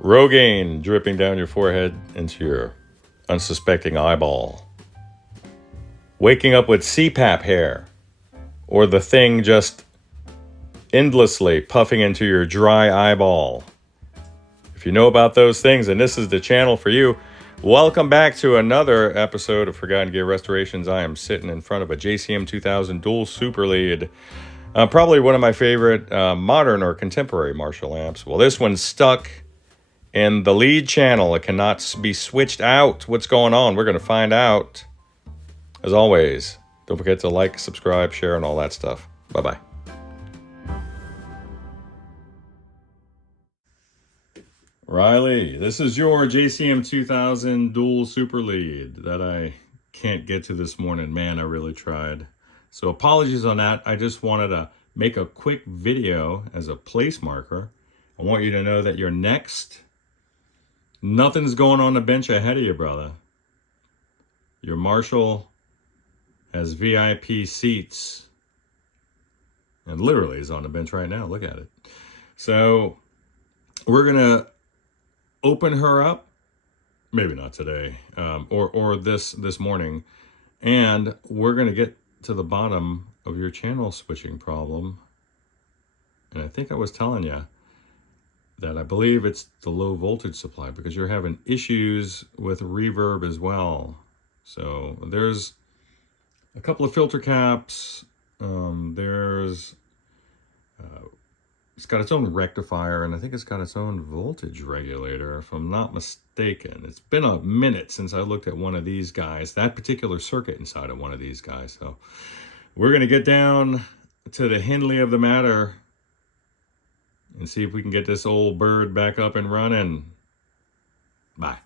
Rogaine dripping down your forehead into your unsuspecting eyeball. Waking up with CPAP hair, or the thing just endlessly puffing into your dry eyeball. If you know about those things, then this is the channel for you. Welcome back to another episode of Forgotten Gear Restorations. I am sitting in front of a JCM2000 dual super lead. Probably one of my favorite modern or contemporary Marshall amps. Well, this one's stuck in the lead channel. It cannot be switched out. What's going on? We're going to find out. As always, don't forget to like, subscribe, share, and all that stuff. Bye-bye. Riley, this is your JCM2000 dual super lead that I can't get to this morning. Man, I really tried. So apologies on that. I just wanted to make a quick video as a place marker. I want you to know that you're next. Nothing's going on the bench ahead of you, brother. Your Marshall has VIP seats and literally is on the bench right now. Look at it. So we're going to open her up. Maybe not today or this morning. And we're going to get to the bottom of your channel switching problem. And I think I was telling you that I believe it's the low voltage supply because you're having issues with reverb as well. So there's a couple of filter caps. It's got its own rectifier, and I think it's got its own voltage regulator, if I'm not mistaken. It's been a minute since I looked at one of these guys, that particular circuit inside of one of these guys. So we're going to get down to the Henley of the matter and see if we can get this old bird back up and running. Bye.